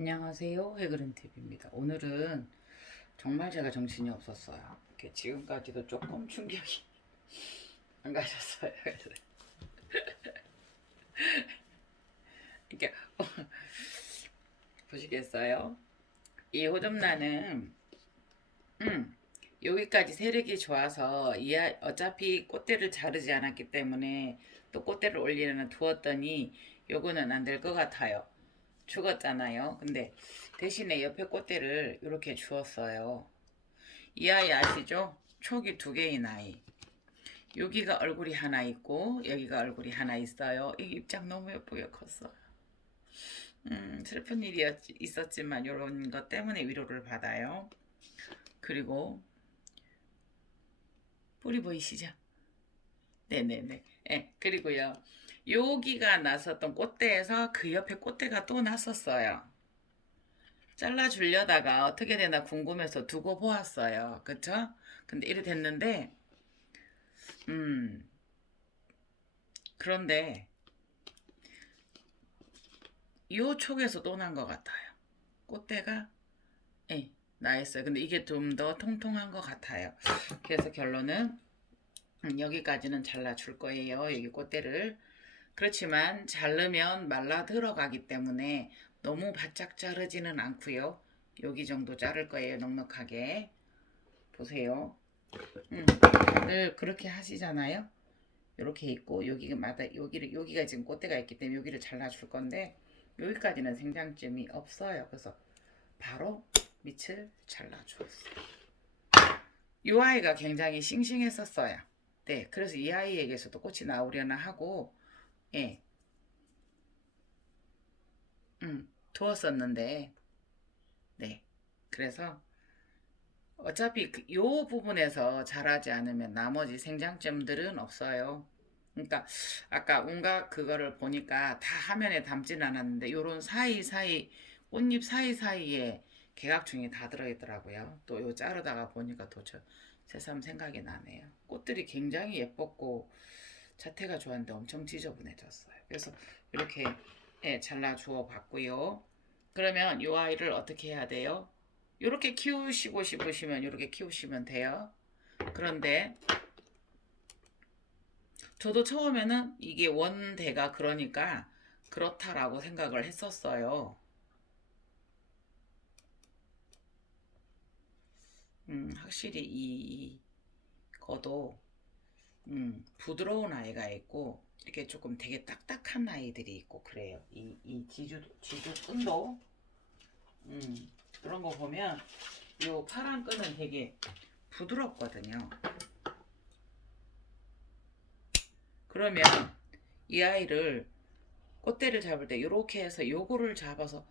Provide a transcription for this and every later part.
안녕하세요. 해그랜TV입니다. 오늘은 정말 제가 정신이 없었어요. 이렇게 지금까지도 조금 충격이 안 가셨어요. 이렇게 보시겠어요? 이 호접란은 여기까지 세력이 좋아서 어차피 꽃대를 자르지 않았기 때문에 또 꽃대를 올리려는 두었더니 요거는 안 될 것 같아요. 죽었잖아요. 근데 대신에 옆에 꽃대를 이렇게 주었어요. 이 아이 아시죠? 촉이 두 개인 아이. 여기가 얼굴이 하나 있고 여기가 얼굴이 하나 있어요. 이 입장 너무 예쁘게 컸어요. 슬픈 일이 있었지만 이런 것 때문에 위로를 받아요. 그리고 뿌리 보이시죠? 네네네. 네, 그리고요. 여기가 났었던 꽃대에서 그 옆에 꽃대가 또 났었어요. 잘라주려다가 어떻게 되나 궁금해서 두고 보았어요. 그쵸? 근데 이래 됐는데 그런데 요 촉에서 또 난 것 같아요. 꽃대가 예, 나 있어요. 근데 이게 좀 더 통통한 것 같아요. 그래서 결론은 여기까지는 잘라줄 거예요. 여기 꽃대를. 그렇지만 자르면 말라 들어가기 때문에 너무 바짝 자르지는 않고요. 여기 정도 자를 거예요. 넉넉하게. 보세요. 늘 그렇게 하시잖아요. 이렇게 있고 여기마다 여기가 지금 꽃대가 있기 때문에 여기를 잘라줄 건데 여기까지는 생장점이 없어요. 그래서 바로 밑을 잘라주었어요. 이 아이가 굉장히 싱싱했었어요. 네, 그래서 이 아이에게서도 꽃이 나오려나 하고 예, 두었었는데 네, 그래서 어차피 요 부분에서 자라지 않으면 나머지 생장점들은 없어요. 그러니까 아까 온갖 그거를 보니까 다 화면에 담진 않았는데 요런 사이사이 꽃잎 사이사이에 개각충이 다 들어있더라고요. 또 요 자르다가 보니까 또 저 새삼 생각이 나네요. 꽃들이 굉장히 예뻤고 자태가 좋았는데 엄청 지저분해졌어요. 그래서 이렇게 잘라 주어 봤고요. 그러면 요 아이를 어떻게 해야 돼요? 이렇게 키우시고 싶으시면 이렇게 키우시면 돼요. 그런데 저도 처음에는 이게 원대가 그러니까 그렇다라고 생각을 했었어요. 확실히 이거도 부드러운 아이가 있고 이렇게 조금 되게 딱딱한 아이들이 있고 그래요. 이 지주 끈도 그런 거 보면 요 파란 끈은 되게 부드럽거든요. 그러면 이 아이를 꽃대를 잡을 때 요렇게 해서 요거를 잡아서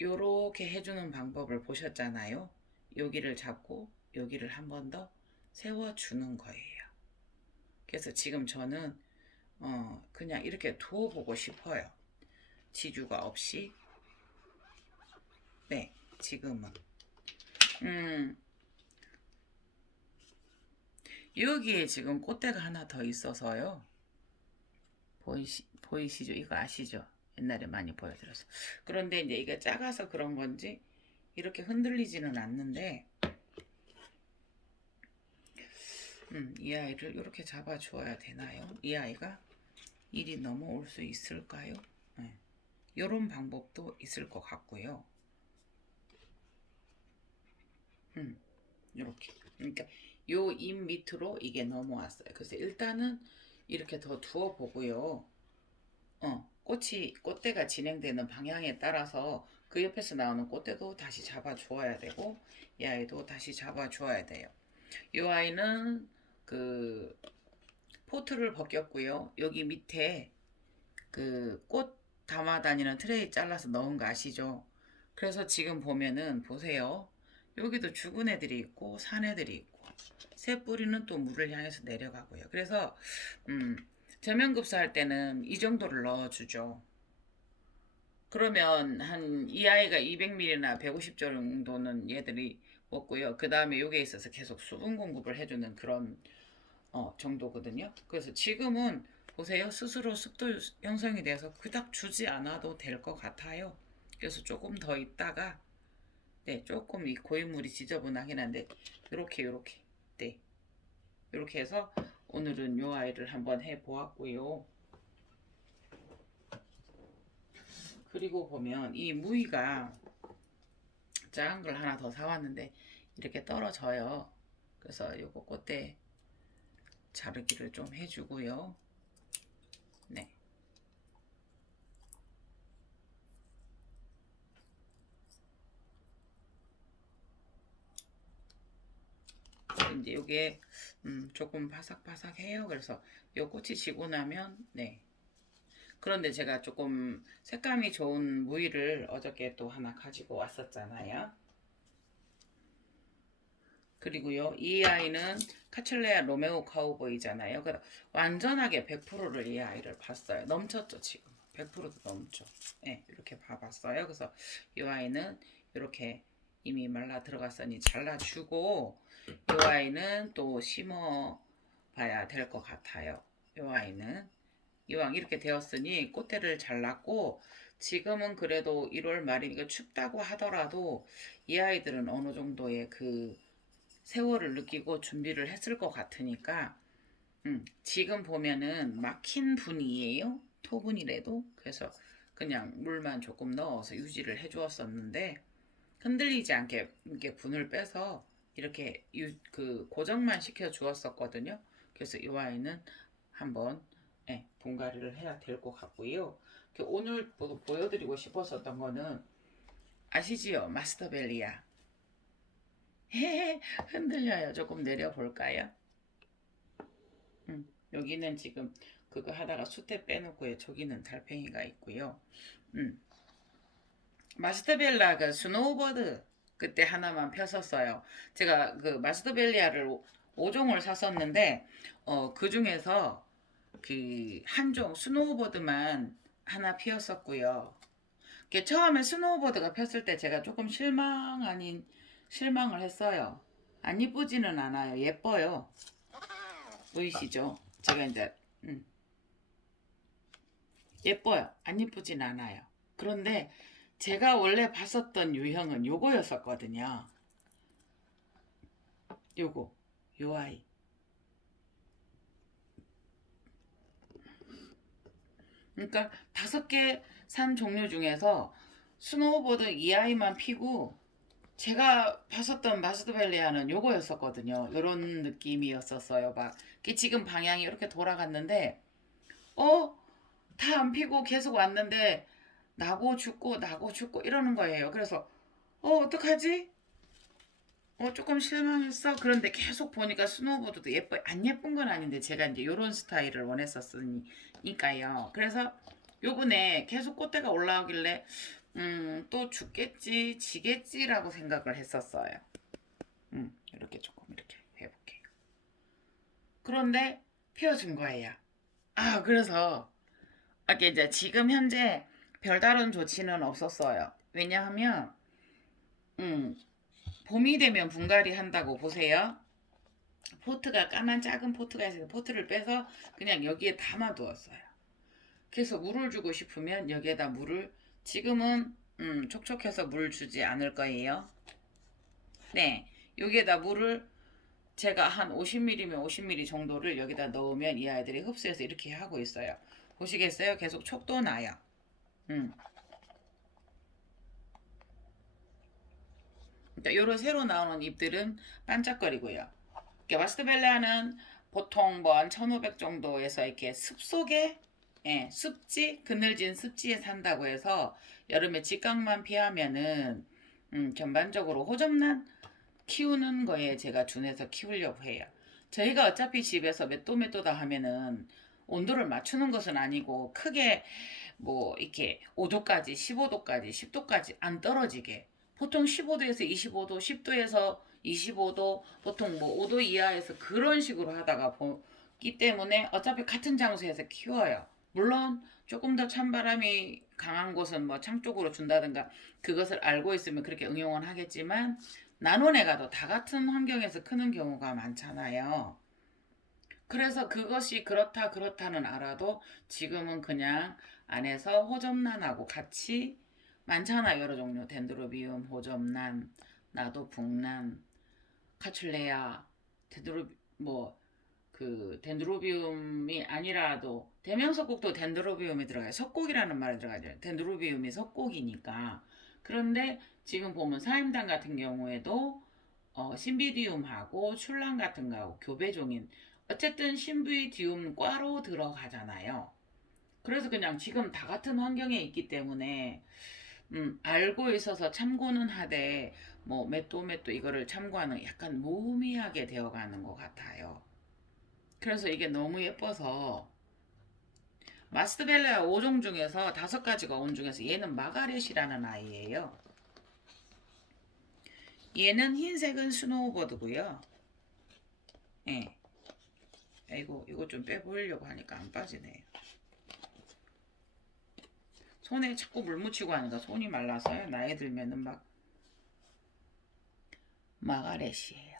요렇게 해주는 방법을 보셨잖아요. 여기를 잡고 여기를 한 번 더 세워주는 거예요. 그래서 지금 저는 그냥 이렇게 두어보고 싶어요. 지주가 없이. 네, 지금은. 여기에 지금 꽃대가 하나 더 있어서요. 보이시죠? 이거 아시죠? 옛날에 많이 보여드렸어. 그런데 이제 이게 작아서 그런 건지 이렇게 흔들리지는 않는데 이 아이를 이렇게 잡아주어야 되나요? 이 아이가 일이 넘어올 수 있을까요? 네. 이런 방법도 있을 것 같고요. 이렇게. 그러니까 요 잎 밑으로 이게 넘어왔어요. 그래서 일단은 이렇게 더 두어 보고요. 꽃대가 진행되는 방향에 따라서 그 옆에서 나오는 꽃대도 다시 잡아 주어야 되고 이 아이도 다시 잡아 주어야 돼요. 이 아이는 그 포트를 벗겼고요. 여기 밑에 그 꽃 담아 다니는 트레이 잘라서 넣은 거 아시죠? 그래서 지금 보면은 보세요. 여기도 죽은 애들이 있고 산 애들이 있고 새 뿌리는 또 물을 향해서 내려가고요. 그래서 저면급사 할 때는 이 정도를 넣어주죠. 그러면 한 이 아이가 200ml나 150 정도는 얘들이 먹고요. 그 다음에 여기에 있어서 계속 수분 공급을 해주는 그런 정도거든요. 그래서 지금은 보세요. 스스로 습도 형성이 돼서 그닥 주지 않아도 될 것 같아요. 그래서 조금 더 있다가 네, 조금 이 고인물이 지저분하긴 한데 요렇게 네, 요렇게 해서 오늘은 요 아이를 한번 해 보았고요. 그리고 보면 이 무늬가 작은 걸 하나 더 사왔는데 이렇게 떨어져요. 그래서 요거 꽃대 자르기를 좀 해주고요. 네. 이제 요게 조금 바삭바삭해요. 그래서 요 꽃이 지고 나면 네. 그런데 제가 조금 색감이 좋은 무늬를 어저께 또 하나 가지고 왔었잖아요. 그리고요, 이 아이는 카첼레아 로메오 카우보이잖아요. 그래서 완전하게 100%를 이 아이를 봤어요. 넘쳤죠, 지금. 100%도 넘죠. 네, 이렇게 봐봤어요. 그래서 이 아이는 이렇게 이미 말라 들어갔으니 잘라주고, 이 아이는 또 심어 봐야 될 것 같아요. 이 아이는. 이왕 이렇게 되었으니 꽃대를 잘랐고, 지금은 그래도 1월 말이니까 춥다고 하더라도 이 아이들은 어느 정도의 그 세월을 느끼고 준비를 했을 것 같으니까 지금 보면은 막힌 분이에요. 토분이라도. 그래서 그냥 물만 조금 넣어서 유지를 해주었었는데 흔들리지 않게 이렇게 분을 빼서 이렇게 그 고정만 시켜 주었었거든요. 그래서 이 와인은 한번 분갈이를 해야 될 것 같고요. 오늘 보여드리고 싶었었던 거는 아시지요? 마스터벨리아. 흔들려요. 조금 내려볼까요? 여기는 지금 그거 하다가 숫대 빼놓고요. 저기는 달팽이가 있고요. 마스터벨라 그 스노우버드 그때 하나만 폈었어요. 제가 그 마스터벨리아를 5종을 샀었는데 그 중에서 그 한 종 스노우버드만 하나 피었었고요. 처음에 스노우보드가 폈을 때 제가 조금 실망 아닌 실망을 했어요. 안 이쁘지는 않아요. 예뻐요. 보이시죠? 제가 이제 예뻐요. 안 이쁘진 않아요. 그런데 제가 원래 봤었던 유형은 요거였었거든요. 요거, 요 아이. 그러니까 5개 산 종류 중에서 스노우보드 이 아이만 피고 제가 봤었던 마스드벨리아는 요거였었거든요. 요런 느낌이었었어요. 막 지금 방향이 이렇게 돌아갔는데 다 안 피고 계속 왔는데 나고 죽고 이러는 거예요. 그래서 어떡하지? 조금 실망했어. 그런데 계속 보니까 스노우보드도 안 예쁜 건 아닌데 제가 이제 요런 스타일을 원했었으니까요. 그래서 요번에 계속 꽃대가 올라오길래 또 죽겠지, 지겠지라고 생각을 했었어요. 이렇게 조금 이렇게 해볼게요. 그런데 피워준 거예요. 그래서 아까 이제 지금 현재 별다른 조치는 없었어요. 왜냐하면 봄이 되면 분갈이 한다고 보세요. 포트가 까만 작은 포트가 있어서 포트를 빼서 그냥 여기에 담아두었어요. 그래서 물을 주고 싶으면 여기에다 물을 지금은 촉촉해서 물 주지 않을 거예요. 네, 여기에다 물을 제가 한 50ml면 50ml 정도를 여기다 넣으면 이 아이들이 흡수해서 이렇게 하고 있어요. 보시겠어요? 계속 촉도 나요. 그러니까 요런 새로 나오는 잎들은 반짝거리고요. 마스트벨라는 보통 뭐 한 1500 정도에서 이렇게 숲속에 습지, 그늘진 습지에 산다고 해서 여름에 직각만 피하면은 전반적으로 호접란 키우는 거에 제가 준해서 키우려고 해요. 저희가 어차피 집에서 몇 도다 하면은 온도를 맞추는 것은 아니고 크게 뭐 이렇게 5도까지 15도까지 10도까지 안 떨어지게 보통 15도에서 25도 10도에서 25도 보통 뭐 5도 이하에서 그런 식으로 하다가 보기 때문에 어차피 같은 장소에서 키워요. 물론 조금 더 찬바람이 강한 곳은 뭐 창 쪽으로 준다든가 그것을 알고 있으면 그렇게 응용은 하겠지만 나노네가도 다 같은 환경에서 크는 경우가 많잖아요. 그래서 그것이 그렇다는 알아도 지금은 그냥 안에서 호접란하고 같이 많잖아 여러 종류. 덴드로비움, 호접란, 나도북란, 카출레아, 덴드로 뭐 그 덴드로비움이 아니라도 대명석곡도 덴드로비움이 들어가요. 석곡이라는 말이 들어가죠. 덴드로비움이 석곡이니까. 그런데 지금 보면 사임당 같은 경우에도 신비디움하고 출란 같은 거하고 교배종인 어쨌든 신비디움과로 들어가잖아요. 그래서 그냥 지금 다 같은 환경에 있기 때문에 알고 있어서 참고는 하되 뭐 맷도 이거를 참고하는 약간 무의미하게 되어가는 것 같아요. 그래서 이게 너무 예뻐서 마스트벨레아 5종 중에서 5가지가 온 중에서 얘는 마가렛이라는 아이예요. 얘는 흰색은 스노우버드고요. 예. 아이고 이거 좀 빼보려고 하니까 안 빠지네요. 손에 자꾸 물 묻히고 하니까 손이 말라서요. 나이 들면은 막 마가렛이에요.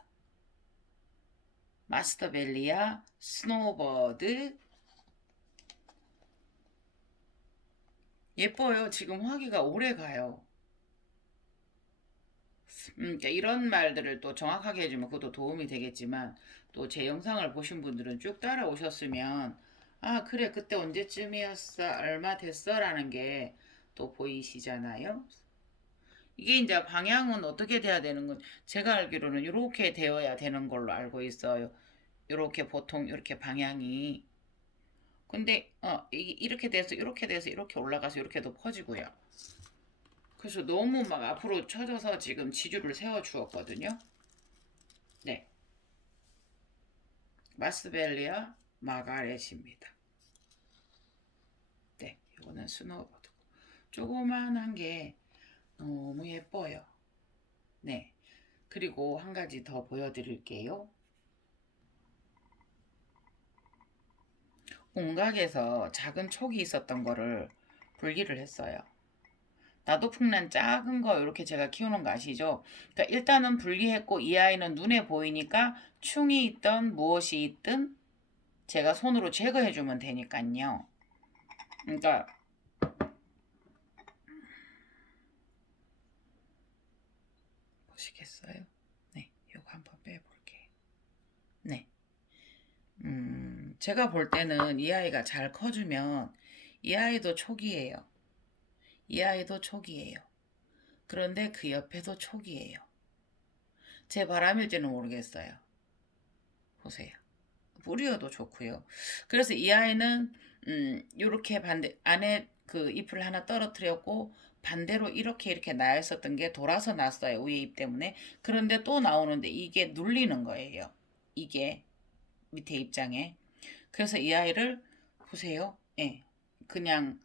마스터벨리아, 스노우버드. 예뻐요. 지금 화기가 오래 가요. 그러니까 이런 말들을 또 정확하게 해주면 그것도 도움이 되겠지만 또 제 영상을 보신 분들은 쭉 따라오셨으면 아 그래 그때 언제쯤이었어 얼마 됐어 라는 게 또 보이시잖아요. 이게 이제 방향은 어떻게 돼야 되는 건 제가 알기로는 이렇게 되어야 되는 걸로 알고 있어요. 이렇게 보통 이렇게 방향이 근데 이렇게 돼서 이렇게 돼서 이렇게 올라가서 이렇게도 퍼지고요. 그래서 너무 막 앞으로 쳐져서 지금 지주를 세워 주었거든요. 네, 마스벨리아 마가렛입니다. 네, 이거는 스노우보드. 조그만한 게 너무 예뻐요. 네, 그리고 한 가지 더 보여드릴게요. 온각에서 작은 촉이 있었던 거를 분리를 했어요. 나도풍란 작은 거 이렇게 제가 키우는 거 아시죠? 그러니까 일단은 분리했고 이 아이는 눈에 보이니까 충이 있던 무엇이 있든 제가 손으로 제거해주면 되니까요. 그러니까 보시겠어요? 네, 이거 한번 빼볼게요. 네, 제가 볼 때는 이 아이가 잘 커주면 이 아이도 촉이에요. 이 아이도 촉이에요. 그런데 그 옆에도 촉이에요. 제 바람일지는 모르겠어요. 보세요. 뿌리여도 좋고요. 그래서 이 아이는 이렇게 반대 안에 그 잎을 하나 떨어뜨렸고 반대로 이렇게 나와 있었던 게 돌아서 났어요. 위에 잎 때문에. 그런데 또 나오는데 이게 눌리는 거예요. 이게 밑에 입장에. 그래서 이 아이를 보세요. 예. 그냥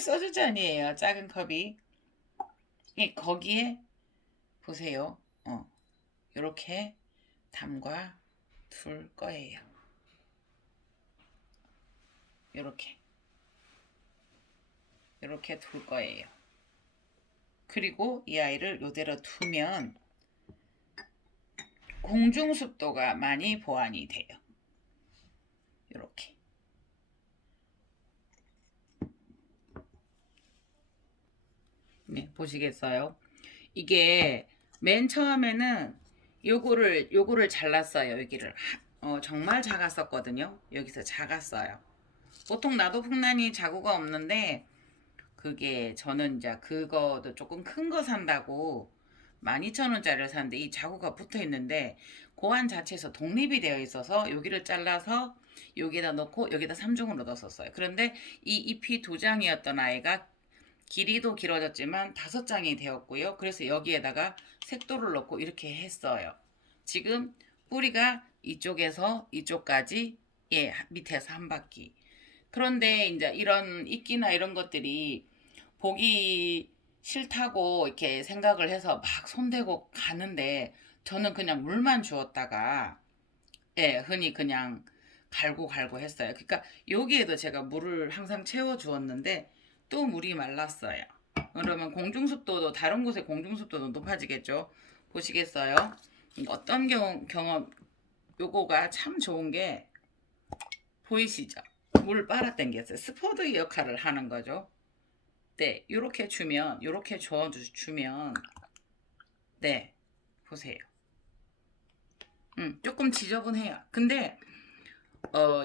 소주잔이에요. 작은 컵이. 예, 거기에 보세요. 이렇게 담가 둘 거예요. 이렇게 둘 거예요. 그리고 이 아이를 이대로 두면 공중 습도가 많이 보완이 돼요. 이렇게. 네, 보시겠어요? 이게 맨 처음에는 요거를 잘랐어요. 여기를 정말 작았었거든요. 여기서 작았어요. 보통 나도 풍란이 자구가 없는데 그게 저는 이제 그거도 조금 큰 거 산다고 12,000원짜리를 샀는데 이 자구가 붙어 있는데 고안 자체에서 독립이 되어 있어서 여기를 잘라서 여기다 넣고 여기다 3중으로 넣었어요. 그런데 이 잎이 2장이었던 아이가 길이도 길어졌지만 5장이 되었고요. 그래서 여기에다가 색도를 넣고 이렇게 했어요. 지금 뿌리가 이쪽에서 이쪽까지 밑에서 한 바퀴. 그런데 이제 이런 이끼나 이런 것들이 보기 싫다고 이렇게 생각을 해서 막 손대고 가는데 저는 그냥 물만 주었다가 흔히 그냥 갈고 했어요. 그러니까 여기에도 제가 물을 항상 채워 주었는데 또 물이 말랐어요. 그러면 공중습도도 다른 곳의 공중습도도 높아지겠죠. 보시겠어요? 어떤 경험 요거가 참 좋은 게 보이시죠? 물 빨아 당겼어요. 스포드 역할을 하는 거죠. 네, 요렇게 주면, 요렇게 주면, 네, 보세요. 조금 지저분해요. 근데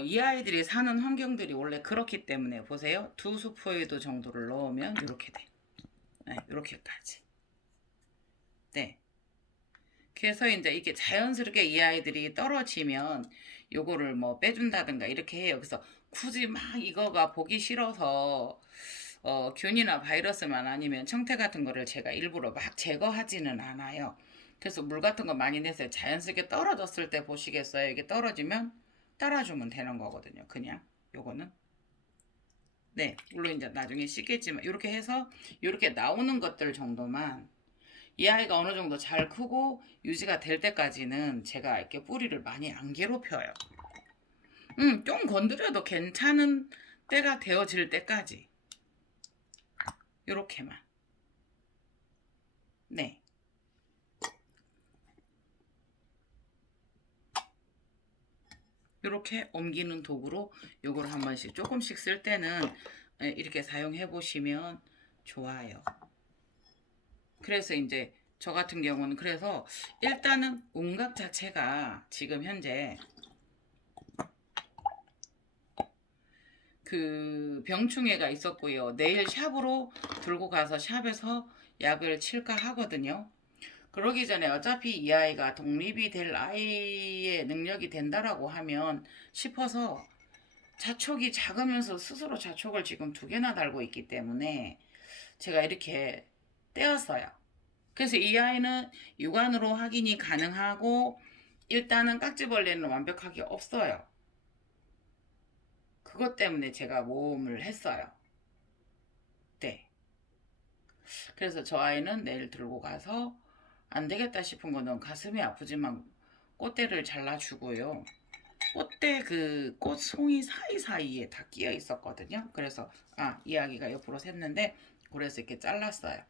이 아이들이 사는 환경들이 원래 그렇기 때문에 보세요. 2스푼 정도를 넣으면 이렇게 돼. 네, 이렇게까지. 네. 그래서 이제 이게 자연스럽게 이 아이들이 떨어지면 요거를 뭐 빼준다든가 이렇게 해요. 그래서 굳이 막 이거가 보기 싫어서 균이나 바이러스만 아니면 청태 같은 거를 제가 일부러 막 제거하지는 않아요. 그래서 물 같은 거 많이 내서 자연스럽게 떨어졌을 때 보시겠어요? 이게 떨어지면 따라주면 되는 거거든요. 그냥 요거는. 네, 물론 이제 나중에 씻겠지만 이렇게 해서 이렇게 나오는 것들 정도만 이 아이가 어느 정도 잘 크고 유지가 될 때까지는 제가 이렇게 뿌리를 많이 안 괴롭혀요. 좀 건드려도 괜찮은 때가 되어질 때까지 요렇게만. 네. 이렇게 옮기는 도구로 요걸 한 번씩 조금씩 쓸 때는 이렇게 사용해 보시면 좋아요. 그래서 이제 저 같은 경우는 그래서 일단은 운각 자체가 지금 현재 그 병충해가 있었고요. 내일 샵으로 들고 가서 샵에서 약을 칠까 하거든요. 그러기 전에 어차피 이 아이가 독립이 될 아이의 능력이 된다라고 하면 싶어서 자촉이 작으면서 스스로 자촉을 지금 2개나 달고 있기 때문에 제가 이렇게 떼었어요. 그래서 이 아이는 육안으로 확인이 가능하고 일단은 깍지벌레는 완벽하게 없어요. 그것 때문에 제가 모험을 했어요. 네. 그래서 저 아이는 내일 들고 가서 안 되겠다 싶은 거는 가슴이 아프지만 꽃대를 잘라주고요. 꽃대 그 꽃송이 사이사이에 다 끼어 있었거든요. 그래서 이야기가 옆으로 샜는데 그래서 이렇게 잘랐어요.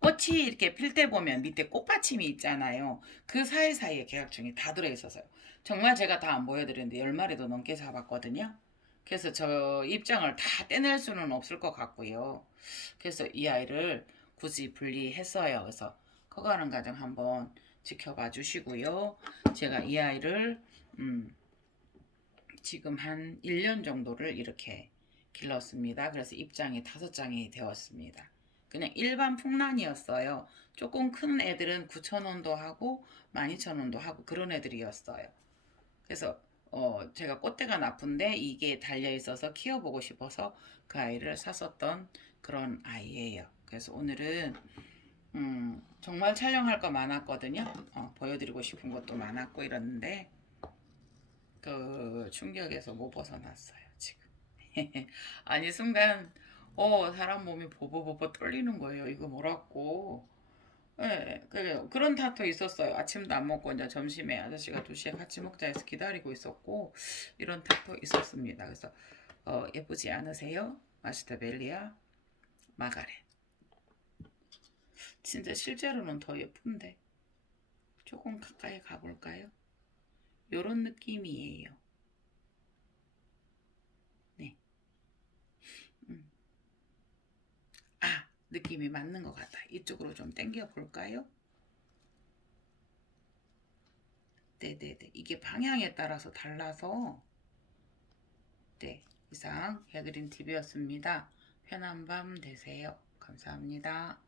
꽃이 이렇게 필 때 보면 밑에 꽃받침이 있잖아요. 그 사이사이에 계약중이 다 들어있어서요. 정말 제가 다 안 보여드렸는데 10마리도 넘게 잡았거든요. 그래서 저 입장을 다 떼낼 수는 없을 것 같고요. 그래서 이 아이를 굳이 분리했어요. 그래서 커가는 과정 한번 지켜봐 주시고요. 제가 이 아이를 지금 한 1년 정도를 이렇게 길렀습니다. 그래서 입장이 5장이 되었습니다. 그냥 일반 풍란이었어요. 조금 큰 애들은 9,000원도 하고 12,000원도 하고 그런 애들이었어요. 그래서 제가 꽃대가 나쁜데 이게 달려있어서 키워보고 싶어서 그 아이를 샀었던 그런 아이예요. 그래서 오늘은 정말 촬영할 거 많았거든요. 보여드리고 싶은 것도 많았고 이랬는데 그 충격에서 못 벗어났어요 지금. 아니 순간 사람 몸이 보보보보 떨리는 거예요. 이거 뭐라고. 예, 그런 탓도 있었어요. 아침도 안 먹고 이제 점심에 아저씨가 2시에 같이 먹자 해서 기다리고 있었고 이런 탓도 있었습니다. 그래서 예쁘지 않으세요? 마스터벨리아 마가렛. 진짜 실제로는 더 예쁜데 조금 가까이 가볼까요? 요런 느낌이에요. 네. 느낌이 맞는 것 같아. 이쪽으로 좀 당겨 볼까요? 네네네. 이게 방향에 따라서 달라서 네. 이상 해그린 TV였습니다. 편한 밤 되세요. 감사합니다.